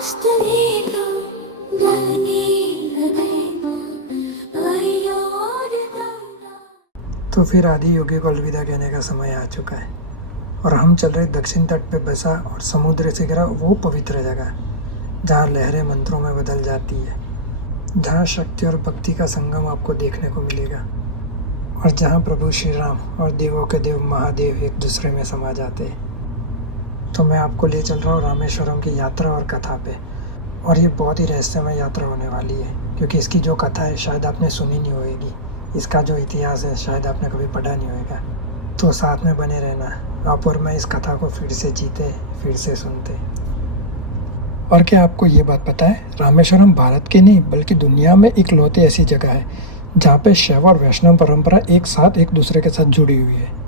वास्तविक बने लगेगा तो फिर आदि योगी को अलविदा कहने का समय आ चुका है और हम चल रहे दक्षिण तट पे बसा और समुद्र से घिरा वो पवित्र जगह जहाँ लहरें मंत्रों में बदल जाती है, जहाँ शक्ति और भक्ति का संगम आपको देखने को मिलेगा और जहाँ प्रभु श्री राम और देवों के देव महादेव एक दूसरे में समा जाते हैं। तो मैं आपको ले चल रहा हूँ रामेश्वरम की यात्रा और कथा पे, और ये बहुत ही रहस्यमय यात्रा होने वाली है क्योंकि इसकी जो कथा है शायद आपने सुनी नहीं होगी, इसका जो इतिहास है शायद आपने कभी पढ़ा नहीं होगा। तो साथ में बने रहना, आप और मैं इस कथा को फिर से जीते, फिर से सुनते। और क्या आपको ये बात पता है, रामेश्वरम भारत की नहीं बल्कि दुनिया में इकलौती ऐसी जगह है जहाँ पे शैव और वैष्णव परंपरा एक साथ एक दूसरे के साथ जुड़ी हुई है,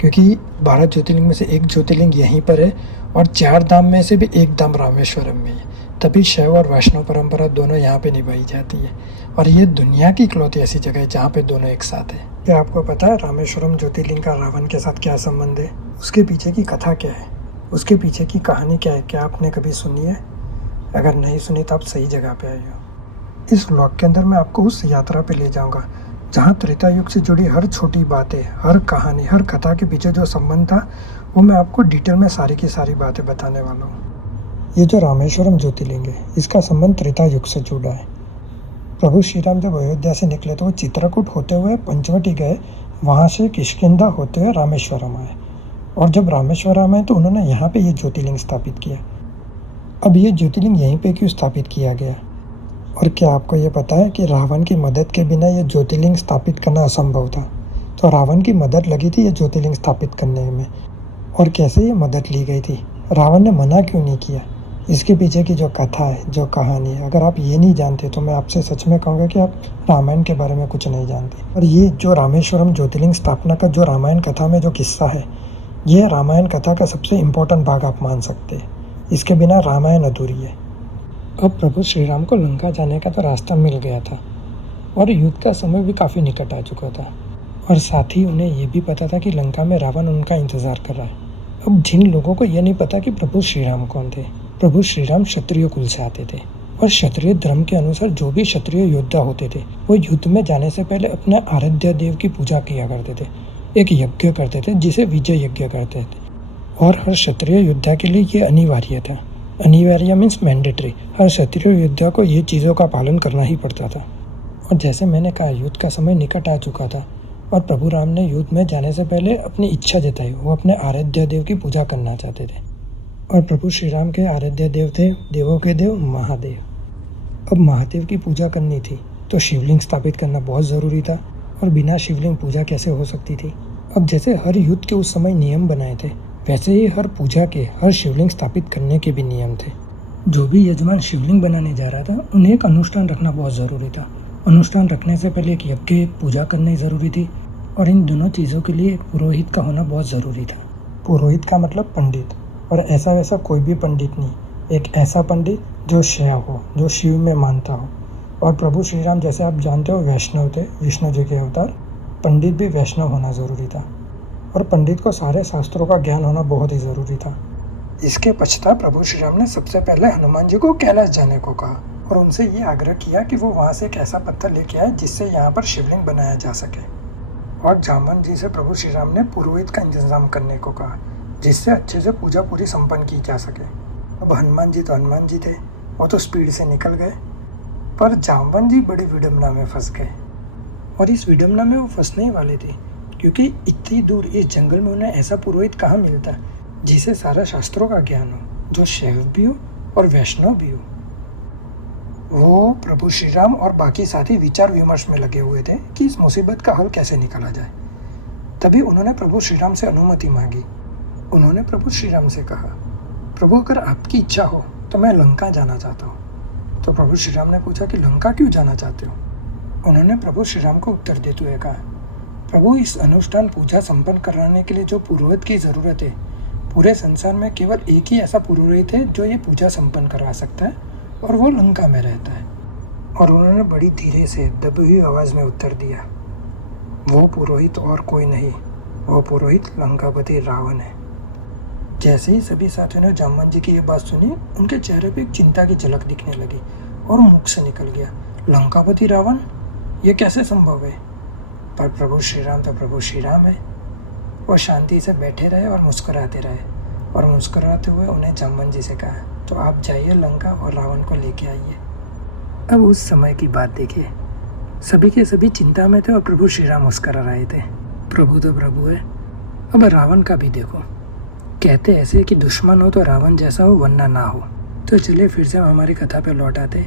क्योंकि 12 ज्योतिर्लिंग में से एक ज्योतिर्लिंग यहीं पर है और 4 धाम में से भी एक धाम रामेश्वरम में है। तभी शैव और वैष्णव परंपरा दोनों यहाँ पे निभाई जाती है और ये दुनिया की इकलौती ऐसी जगह है जहाँ पे दोनों एक साथ है। क्या आपको पता है रामेश्वरम ज्योतिर्लिंग का रावण के साथ क्या संबंध है, उसके पीछे की कथा क्या है, उसके पीछे की कहानी क्या है? क्या आपने कभी सुनी है? अगर नहीं सुनी तो आप सही जगह पे आए हो। इस व्लॉग के अंदर मैं आपको उस यात्रा पे ले जाऊंगा जहाँ त्रेता युग से जुड़ी हर छोटी बातें, हर कहानी, हर कथा के पीछे जो संबंध था वो मैं आपको डिटेल में सारी की सारी बातें बताने वाला हूँ। ये जो रामेश्वरम ज्योतिर्लिंग है इसका संबंध त्रेता युग से जुड़ा है। प्रभु श्री राम जब अयोध्या से निकले तो वो चित्रकूट होते हुए पंचवटी गए, वहाँ से किष्किंधा होते हुए रामेश्वरम आए और जब रामेश्वरम आए तो उन्होंने यहाँ पे ये ज्योतिर्लिंग स्थापित किया। अब ये ज्योतिर्लिंग यहीं पे क्यों स्थापित किया गया? और क्या आपको ये पता है कि रावण की मदद के बिना ये ज्योतिर्लिंग स्थापित करना असंभव था? तो रावण की मदद लगी थी ये ज्योतिर्लिंग स्थापित करने में। और कैसे ये मदद ली गई थी, रावण ने मना क्यों नहीं किया, इसके पीछे की जो कथा है, जो कहानी है, अगर आप ये नहीं जानते तो मैं आपसे सच में कहूँगा कि आप रामायण के बारे में कुछ नहीं जानते। और ये जो रामेश्वरम ज्योतिर्लिंग स्थापना का जो रामायण कथा में जो किस्सा है, ये रामायण कथा का सबसे इम्पोर्टेंट भाग आप मान सकते हैं। इसके बिना रामायण अधूरी है। अब प्रभु श्री राम को लंका जाने का तो रास्ता मिल गया था और युद्ध का समय भी काफ़ी निकट आ चुका था और साथ ही उन्हें ये भी पता था कि लंका में रावण उनका इंतज़ार कर रहा है। अब जिन लोगों को यह नहीं पता कि प्रभु श्री राम कौन थे, प्रभु श्री राम क्षत्रिय कुल से आते थे और क्षत्रिय धर्म के अनुसार जो भी क्षत्रिय योद्धा होते थे वो युद्ध में जाने से पहले अपने आराध्य देव की पूजा किया करते थे, एक यज्ञ करते थे जिसे विजय यज्ञ करते थे। और हर क्षत्रिय योद्धा के लिए ये अनिवार्य था। अनिवार्य मीन्स मैंडेटरी, हर क्षत्रिय योद्धा को ये चीज़ों का पालन करना ही पड़ता था। और जैसे मैंने कहा, युद्ध का समय निकट आ चुका था और प्रभु राम ने युद्ध में जाने से पहले अपनी इच्छा जताई, वो अपने आराध्य देव की पूजा करना चाहते थे। और प्रभु श्री राम के आराध्य देव थे देवों के देव महादेव। अब महादेव की पूजा करनी थी तो शिवलिंग स्थापित करना बहुत ज़रूरी था और बिना शिवलिंग पूजा कैसे हो सकती थी। अब जैसे हर युद्ध के उस समय नियम बनाए थे, वैसे ही हर पूजा के, हर शिवलिंग स्थापित करने के भी नियम थे। जो भी यजमान शिवलिंग बनाने जा रहा था उन्हें एक अनुष्ठान रखना बहुत ज़रूरी था। अनुष्ठान रखने से पहले एक यज्ञ, पूजा करनी ज़रूरी थी और इन दोनों चीज़ों के लिए एक पुरोहित का होना बहुत ज़रूरी था। पुरोहित का मतलब पंडित, और ऐसा वैसा कोई भी पंडित नहीं, एक ऐसा पंडित जो शैव हो, जो शिव में मानता हो। और प्रभु श्री राम जैसे आप जानते हो वैष्णव थे, विष्णु जी के अवतार, पंडित भी वैष्णव होना ज़रूरी था और पंडित को सारे शास्त्रों का ज्ञान होना बहुत ही ज़रूरी था। इसके पश्चात प्रभु श्री राम ने सबसे पहले हनुमान जी को कैलाश जाने को कहा और उनसे ये आग्रह किया कि वो वहाँ से एक ऐसा पत्थर लेके आए जिससे यहाँ पर शिवलिंग बनाया जा सके। और जामवंत जी से प्रभु श्री राम ने पुरोहित का इंतजाम करने को कहा जिससे अच्छे से पूजा पूरी संपन्न की जा सके। अब हनुमान जी तो हनुमान जी थे, वो तो स्पीड से निकल गए, पर जामवंत जी बड़ी विडम्बना में फंस गए। और इस विडम्बना में वो फंसने ही वाले थे क्योंकि इतनी दूर इस जंगल में उन्हें ऐसा पुरोहित कहाँ मिलता जिसे सारा शास्त्रों का ज्ञान हो, जो शैव भी हो और वैष्णव भी हो। वो प्रभु श्री राम और बाकी साथी विचार विमर्श में लगे हुए थे कि इस मुसीबत का हल कैसे निकाला जाए। तभी उन्होंने प्रभु श्री राम से अनुमति मांगी। उन्होंने प्रभु श्री राम से कहा, प्रभु अगर आपकी इच्छा हो तो मैं लंका जाना चाहता हूँ। तो प्रभु श्री राम ने पूछा कि लंका क्यों जाना चाहते हो? उन्होंने प्रभु श्री राम को उत्तर देते हुए कहा, प्रभु इस अनुष्ठान पूजा संपन्न कराने के लिए जो पुरोहित की ज़रूरत है, पूरे संसार में केवल एक ही ऐसा पुरोहित है जो ये पूजा संपन्न करवा सकता है और वो लंका में रहता है। और उन्होंने बड़ी धीरे से दबी हुई आवाज़ में उत्तर दिया, वो पुरोहित और कोई नहीं, वो पुरोहित लंकापति रावण है। जैसे ही सभी साथियों ने जामवन जी की ये बात सुनी, उनके चेहरे पे एक चिंता की झलक दिखने लगी और मुख से निकल गया, लंकापति रावण, ये कैसे संभव है? पर प्रभु श्री राम तो प्रभु श्री राम है। वो शांति से बैठे रहे और मुस्कुराते रहे, और मुस्कुराते हुए उन्हें जामवन जी से कहा, तो आप जाइए लंका और रावण को लेके आइए। अब उस समय की बात देखिए, सभी के सभी चिंता में थे और प्रभु श्री राम मुस्कुरा रहे थे। प्रभु तो प्रभु है। अब रावण का भी देखो, कहते ऐसे कि दुश्मन हो तो रावण जैसा हो वरना ना हो। तो चलिए फिर से हम हमारी कथा पे लौट आते।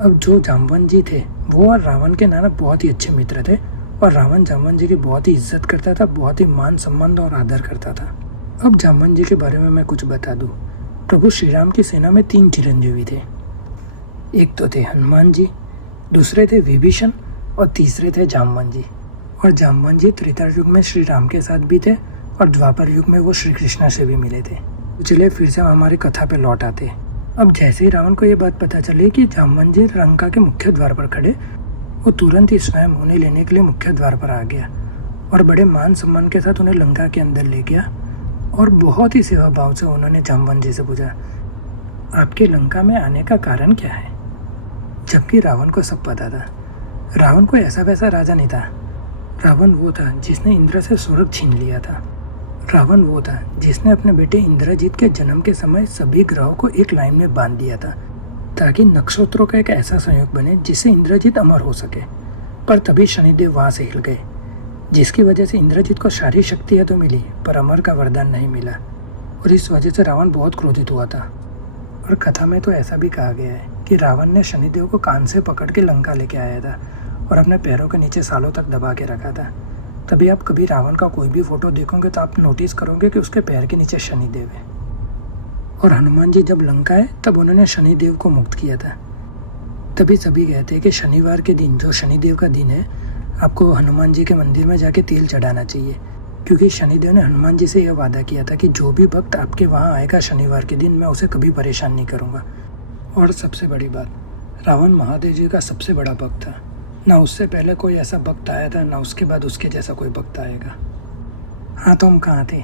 अब जो जामवन जी थे वो और रावण के नाना बहुत ही अच्छे मित्र थे, और रावण जामवन जी की बहुत ही इज्जत करता था, बहुत ही मान सम्मान और आदर करता था। अब जामवन जी के बारे में मैं कुछ बता दूं। प्रभु श्री राम की सेना में 3 चिरंजीवी थे। एक तो थे हनुमान जी, दूसरे थे विभीषण और तीसरे थे जामवन जी। और जामवन जी त्रेता युग में श्री राम के साथ भी थे और द्वापर युग में वो श्री कृष्णा से भी मिले थे। तो चलिए फिर से हम हमारी कथा पे लौट आते। अब जैसे ही रावण को ये बात पता चली कि जामवन जी लंका के मुख्य द्वार पर खड़े, वो तुरंत ही स्वयं उन्हें लेने के लिए मुख्य द्वार पर आ गया और बड़े मान सम्मान के साथ उन्हें लंका के अंदर ले गया। और बहुत ही सेवा भाव से उन्होंने जामवन जी से पूछा, आपके लंका में आने का कारण क्या है? जबकि रावण को सब पता था। रावण कोई ऐसा वैसा राजा नहीं था। रावण वो था जिसने इंद्र से स्वर्ग छीन लिया था। रावण वो था जिसने अपने बेटे इंद्रजीत के जन्म के समय सभी ग्रहों को एक लाइन में बांध दिया था, ताकि नक्षत्रों का एक ऐसा संयोग बने जिससे इंद्रजीत अमर हो सके। पर तभी शनिदेव वहाँ से हिल गए, जिसकी वजह से इंद्रजीत को सारी शक्तियाँ तो मिली पर अमर का वरदान नहीं मिला। और इस वजह से रावण बहुत क्रोधित हुआ था। और कथा में तो ऐसा भी कहा गया है कि रावण ने शनिदेव को कान से पकड़ के लंका लेके आया था और अपने पैरों के नीचे सालों तक दबा के रखा था। तभी आप कभी रावण का कोई भी फोटो देखोगे तो आप नोटिस करोगे कि उसके पैर के नीचे शनिदेव है। और हनुमान जी जब लंका आए तब उन्होंने शनिदेव को मुक्त किया था। तभी सभी कहते हैं कि शनिवार के दिन, जो शनिदेव का दिन है, आपको हनुमान जी के मंदिर में जाके तेल चढ़ाना चाहिए, क्योंकि शनिदेव ने हनुमान जी से यह वादा किया था कि जो भी भक्त आपके वहाँ आएगा शनिवार के दिन, मैं उसे कभी परेशान नहीं करूँगा। और सबसे बड़ी बात, रावण महादेव जी का सबसे बड़ा भक्त था। ना उससे पहले कोई ऐसा भक्त आया था, ना उसके बाद उसके जैसा कोई भक्त आएगा। हाँ, तो हम कहाँ थे?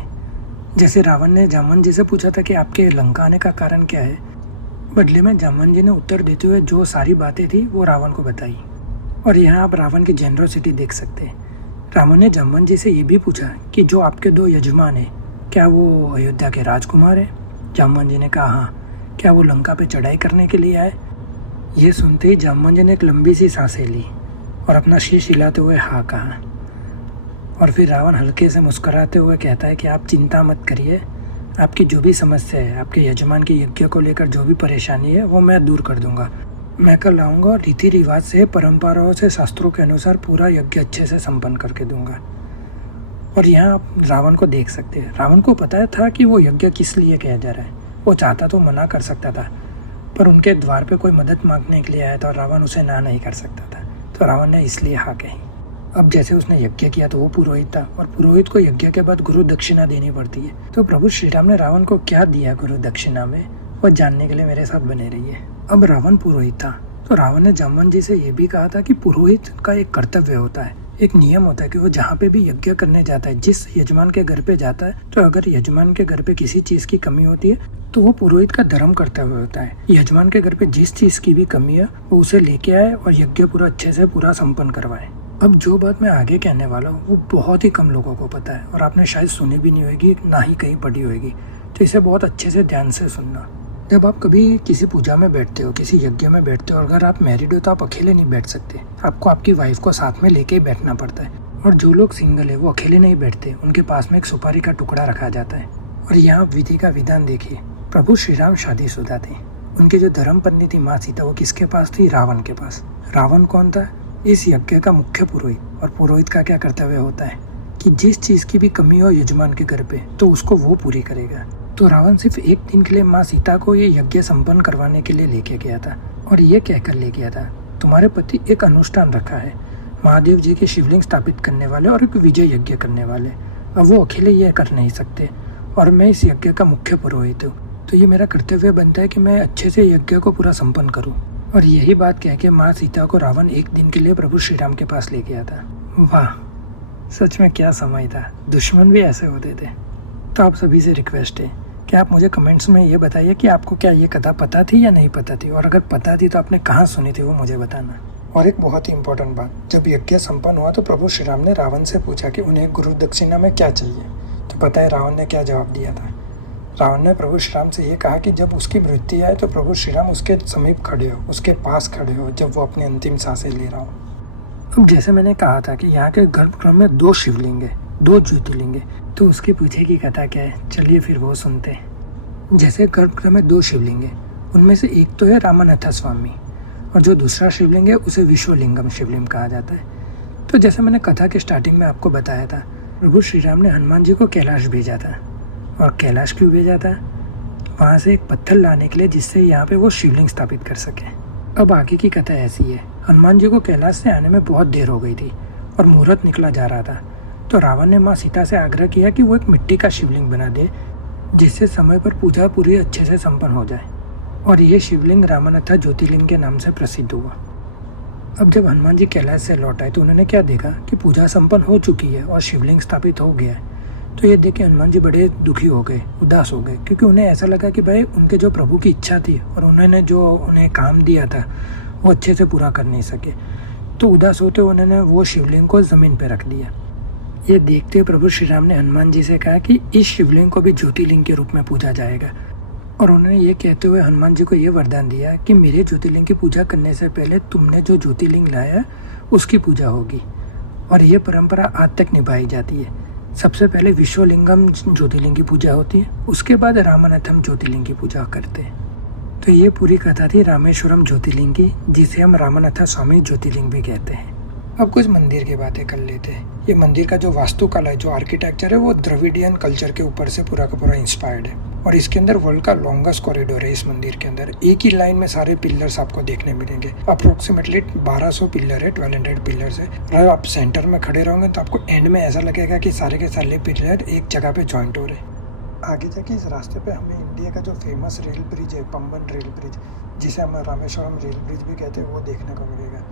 जैसे रावण ने जामवन जी से पूछा था कि आपके लंका आने का कारण क्या है, बदले में जामवन जी ने उत्तर देते हुए जो सारी बातें थी वो रावण को बताई। और यहाँ आप रावण की जेनरोसिटी देख सकते हैं। रावण ने जामवन जी से ये भी पूछा कि जो आपके 2 यजमान हैं, क्या वो अयोध्या के राजकुमार हैं? जामवन जी ने कहा हाँ। क्या वो लंका पे चढ़ाई करने के लिए आए? ये सुनते ही जामवन जी ने एक लंबी सी सांसें ली और अपना शीश हिलाते हुए हाँ कहा। और फिर रावण हल्के से मुस्कुराते हुए कहता है कि आप चिंता मत करिए, आपकी जो भी समस्या है, आपके यजमान के यज्ञ को लेकर जो भी परेशानी है, वो मैं दूर कर दूंगा। मैं कल आऊँगा और रीति रिवाज से, परंपराओं से, शास्त्रों के अनुसार पूरा यज्ञ अच्छे से संपन्न करके दूंगा। और यहाँ आप रावण को देख सकते हैं। रावण को पता था कि वो यज्ञ किस लिए किया जा रहा है। वो चाहता तो मना कर सकता था, पर उनके द्वार पे कोई मदद मांगने के लिए आया था और रावण उसे ना नहीं कर सकता था, तो रावण ने इसलिए हाँ कही। अब जैसे उसने यज्ञ किया तो वो पुरोहित था, और पुरोहित को यज्ञ के बाद गुरु दक्षिणा देनी पड़ती है। तो प्रभु श्री राम ने रावण को क्या दिया गुरु दक्षिणा में, वो जानने के लिए मेरे साथ बने रहिए। अब रावण पुरोहित था, तो रावण ने जामवन जी से ये भी कहा था कि पुरोहित का एक कर्तव्य होता है, एक नियम होता है कि वो जहाँ पे भी यज्ञ करने जाता है, जिस यजमान के घर पे जाता है, तो अगर यजमान के घर पे किसी चीज़ की कमी होती है तो वो पुरोहित का धर्म कर्तव्य होता है। यजमान के घर पे जिस चीज़ की भी कमी है वो उसे लेके आए और यज्ञ पूरा अच्छे से पूरा संपन्न करवाए। अब जो बात मैं आगे कहने वाला हूँ वो बहुत ही कम लोगों को पता है और आपने शायद सुनी भी नहीं होगी, ना ही कहीं पढ़ी होगी, तो इसे बहुत अच्छे से ध्यान से सुनना। जब आप कभी किसी पूजा में बैठते हो, किसी यज्ञ में बैठते हो, अगर आप मैरिड हो तो आप अकेले नहीं बैठ सकते, आपको आपकी वाइफ को साथ में लेके ही बैठना पड़ता है। और जो लोग सिंगल है वो अकेले नहीं बैठते, उनके पास में एक सुपारी का टुकड़ा रखा जाता है। और यहाँ विधि का विधान देखिए, प्रभु श्री राम शादीशुदा थे, उनकी जो धर्म पत्नी थी माँ सीता, वो किसके पास थी? रावण के पास। रावण कौन था? इस यज्ञ का मुख्य पुरोहित। और पुरोहित का क्या कर्तव्य होता है कि जिस चीज़ की भी कमी हो यजमान के घर पे, तो उसको वो पूरी करेगा। तो रावण सिर्फ एक दिन के लिए माँ सीता को ये यज्ञ संपन्न करवाने के लिए लेके गया था, और ये कहकर ले गया था, तुम्हारे पति एक अनुष्ठान रखा है, महादेव जी के शिवलिंग स्थापित करने वाले और एक विजय यज्ञ करने वाले। अब वो अकेले ये कर नहीं सकते, और मैं इस यज्ञ का मुख्य पुरोहित हूँ, तो ये मेरा कर्तव्य बनता है कि मैं अच्छे से यज्ञ को पूरा संपन्न करूँ। और यही बात कह के माँ सीता को रावण एक दिन के लिए प्रभु श्री राम के पास ले गया था। वाह, सच में क्या समय था, दुश्मन भी ऐसे होते थे। तो आप सभी से रिक्वेस्ट है क्या आप मुझे कमेंट्स में ये बताइए कि आपको क्या ये कथा पता थी या नहीं पता थी, और अगर पता थी तो आपने कहाँ सुनी थी वो मुझे बताना। और एक बहुत ही इम्पोर्टेंट बात, जब यज्ञ संपन्न हुआ तो प्रभु श्री राम ने रावण से पूछा कि उन्हें गुरु दक्षिणा में क्या चाहिए। तो पता है रावण ने क्या जवाब दिया था। रावण ने प्रभु श्री राम से ये कहा कि जब उसकी मृत्यु आए तो प्रभु श्री राम उसके समीप खड़े हो, उसके पास खड़े हो जब वो अपनी अंतिम सांसें ले रहा हो। अब जैसे मैंने कहा था कि यहाँ के गर्भगृह में 2 शिवलिंग है, 2 ज्योतिर्लिंग है, तो उसके पीछे की कथा क्या है, चलिए फिर वो सुनते हैं। जैसे गर्भगृह में 2 शिवलिंग है, उनमें से एक तो है रामानाथ स्वामी, और जो दूसरा शिवलिंग है उसे विश्वलिंगम शिवलिंग कहा जाता है। तो जैसे मैंने कथा के स्टार्टिंग में आपको बताया था, प्रभु श्री राम ने हनुमान जी को कैलाश भेजा था। और कैलाश क्यों भेजा था? वहाँ से एक पत्थर लाने के लिए, जिससे यहाँ पे वो शिवलिंग स्थापित कर सके। अब आगे की कथा ऐसी है, हनुमान जी को कैलाश से आने में बहुत देर हो गई थी और मुहूर्त निकला जा रहा था। तो रावण ने माँ सीता से आग्रह किया कि वो एक मिट्टी का शिवलिंग बना दे, जिससे समय पर पूजा पूरी अच्छे से संपन्न हो जाए। और ये शिवलिंग रामानाथ ज्योतिर्लिंग के नाम से प्रसिद्ध हुआ। अब जब हनुमान जी कैलाश से लौट आए तो उन्होंने क्या देखा कि पूजा संपन्न हो चुकी है और शिवलिंग स्थापित हो गया है। तो ये देख के हनुमान जी बड़े दुखी हो गए, उदास हो गए, क्योंकि उन्हें ऐसा लगा कि भाई उनके जो प्रभु की इच्छा थी और उन्होंने जो उन्हें काम दिया था वो अच्छे से पूरा कर नहीं सके। तो उदास होते हुए उन्होंने वो शिवलिंग को ज़मीन पर रख दिया। ये देखते हुए प्रभु श्री राम ने हनुमान जी से कहा कि इस शिवलिंग को भी ज्योतिर्लिंग के रूप में पूजा जाएगा। और उन्होंने ये कहते हुए हनुमान जी को ये वरदान दिया कि मेरे ज्योतिर्लिंग की पूजा करने से पहले तुमने जो ज्योतिर्लिंग लाया उसकी पूजा होगी। और ये परंपरा आज तक निभाई जाती है। सबसे पहले विश्वलिंगम ज्योतिर्लिंग की पूजा होती है, उसके बाद रामानाथम ज्योतिर्लिंग की पूजा करते हैं। तो ये पूरी कथा थी रामेश्वरम ज्योतिर्लिंग की, जिसे हम रामानाथ स्वामी ज्योतिर्लिंग भी कहते हैं। अब कुछ मंदिर की बातें कर लेते हैं। ये मंदिर का जो वास्तुकला है, जो आर्किटेक्चर है, वो द्रविडियन कल्चर के ऊपर से पूरा का पूरा इंस्पायर्ड है। और इसके अंदर वर्ल्ड का लॉन्गेस्ट कॉरिडोर है। इस मंदिर के अंदर एक ही लाइन में सारे पिलर्स आपको देखने मिलेंगे। अप्रोक्सीमेटली 1200 पिलर है, 1200 पिलर्स है। और आप सेंटर में खड़े रहोगे तो आपको एंड में ऐसा लगेगा कि सारे के सारे पिलर एक जगह पे जॉइंट हो रहे हैं। आगे जाके इस रास्ते पे हमें इंडिया का जो फेमस रेल ब्रिज है, पंबन रेल ब्रिज, जिसे हम रामेश्वरम रेल ब्रिज भी कहते हैं, वो देखने को मिलेगा।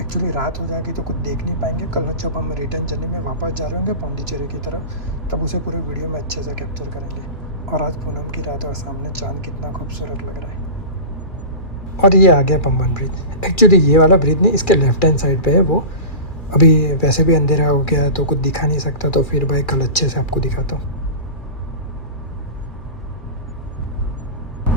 एक्चुअली रात हो जाएगी तो कुछ देख नहीं पाएंगे। कल जब हम रिटर्न जर्नी में वापस जा रहे होंगे पौंडीचेरी की तरफ, तब उसे पूरे वीडियो में अच्छे से कैप्चर करेंगे। और आज पूनम की रात और सामने चांद कितना खूबसूरत लग रहा है। और ये आ गया पंबन ब्रिज। एक्चुअली ये वाला ब्रिज नहीं, इसके लेफ्ट हैंड साइड पे है वो। अभी वैसे भी अंधेरा हो गया है तो कुछ दिखा नहीं सकता, तो फिर भाई कल अच्छे से आपको दिखाता हूँ।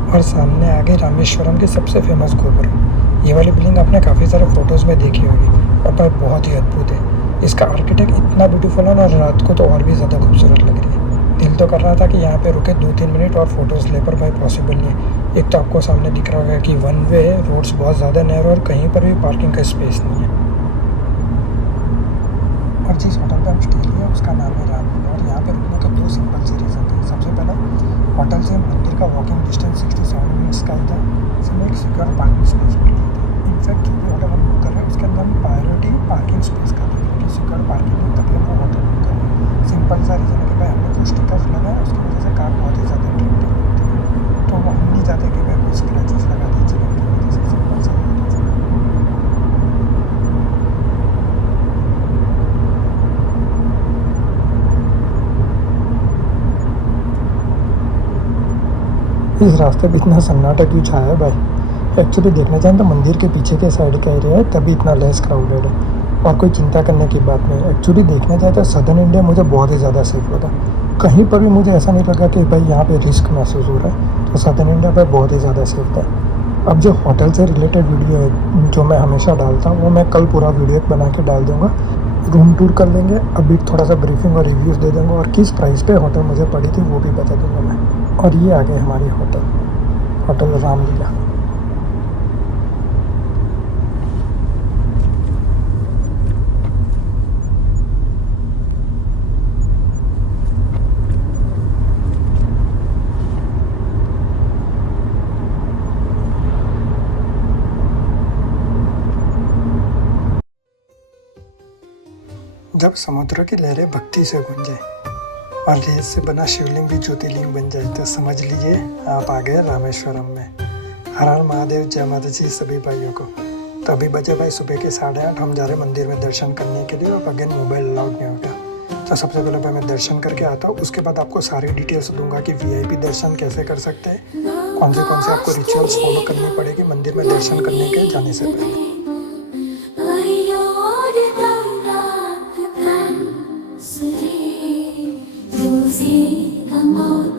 और सामने आगे रामेश्वरम के सबसे फेमस गोपुरम। ये वाली बिल्डिंग आपने काफ़ी सारे फोटोज़ में देखी होगी, और भाई बहुत ही अद्भुत है। इसका आर्किटेक्ट इतना ब्यूटीफुल है और रात को तो और भी ज़्यादा खूबसूरत लग रही है। दिल तो कर रहा था कि यहाँ पे रुके 2-3 मिनट और फोटोज़ ले, पर भाई पॉसिबल नहीं है। एक तो आपको सामने दिख रहा होगा कि वन वे है, रोड्स बहुत ज़्यादा नैरो और कहीं पर भी पार्किंग का स्पेस नहीं है। और जिस होटल पर हम स्टे लिया उसका नाम है राम। और यहाँ पे रुकने के 2 सिंपल से रीज़न थे। सबसे पहला, होटल से मंदिर का वॉकिंग डिस्टेंस 67 मिनट्स का ही था। इसमें एक सिक्योर पार्किंग स्पेस मिल रही थी। इनफैक्ट जो भी होटल हम बुक कर रहे हैं उसके अंदर हम प्रायोरिटी पार्किंग स्पेस का देख रहे हैं कि सिक्योर पार्किंग है, तभी हम होटल बुक कर रहे हैं। सिंपल सा रीज़न है कि भाई हमने जो स्टिकर्स लगाए उसकी वजह से कार बहुत ही ज़्यादा अट्रैक्टिव लगती है, तो हम नहीं चाहते कि भाई कोई स्क्रैचेस लगा दीजिए उनकी वजह से। सिंपल सा इस रास्ते पे इतना सन्नाटा क्यों छाया है भाई। एक्चुअली देखना चाहें तो मंदिर के पीछे के साइड का एरिया है, तभी इतना लेस क्राउडेड है और कोई चिंता करने की बात नहीं है। एक्चुअली देखना चाहे तो सदर्न इंडिया मुझे बहुत ही ज़्यादा सेफ लगा। कहीं पर भी मुझे ऐसा नहीं लगा कि भाई यहाँ पे रिस्क महसूस हो रहा है, तो सदर्न इंडिया पर बहुत ही ज़्यादा सेफ था। अब जो होटल से रिलेटेड वीडियो है जो मैं हमेशा डालता हूँ, वो मैं कल पूरा वीडियो बना के डाल दूँगा। रूम टूर कर लेंगे, अभी थोड़ा सा ब्रीफिंग और रिव्यूज़ दे दूँगा, और किस प्राइस पे होटल मुझे पड़ी थी वो भी बता दूँगा मैं। और ये आ गए हमारी होटल रामलीला। जब समुद्र की लहरें भक्ति से गूंजे और रेत से बना शिवलिंग भी ज्योतिर्लिंग बन जाए, तो समझ लीजिए आप आ गए रामेश्वरम में। हर हर महादेव, जय माता जी सभी भाइयों को। तो अभी बजे भाई सुबह के 8:30, हम जा रहे मंदिर में दर्शन करने के लिए, और अगेन मोबाइल अलाउड नहीं होगा। तो सबसे पहले मैं दर्शन करके आता हूँ, उसके बाद आपको सारी डिटेल्स दूंगा कि वीआईपी दर्शन कैसे कर सकते हैं, कौन से आपको रिचुअल्स फॉलो करनी पड़ेगी मंदिर में दर्शन करने के जाने से पहले। You'll see the moon.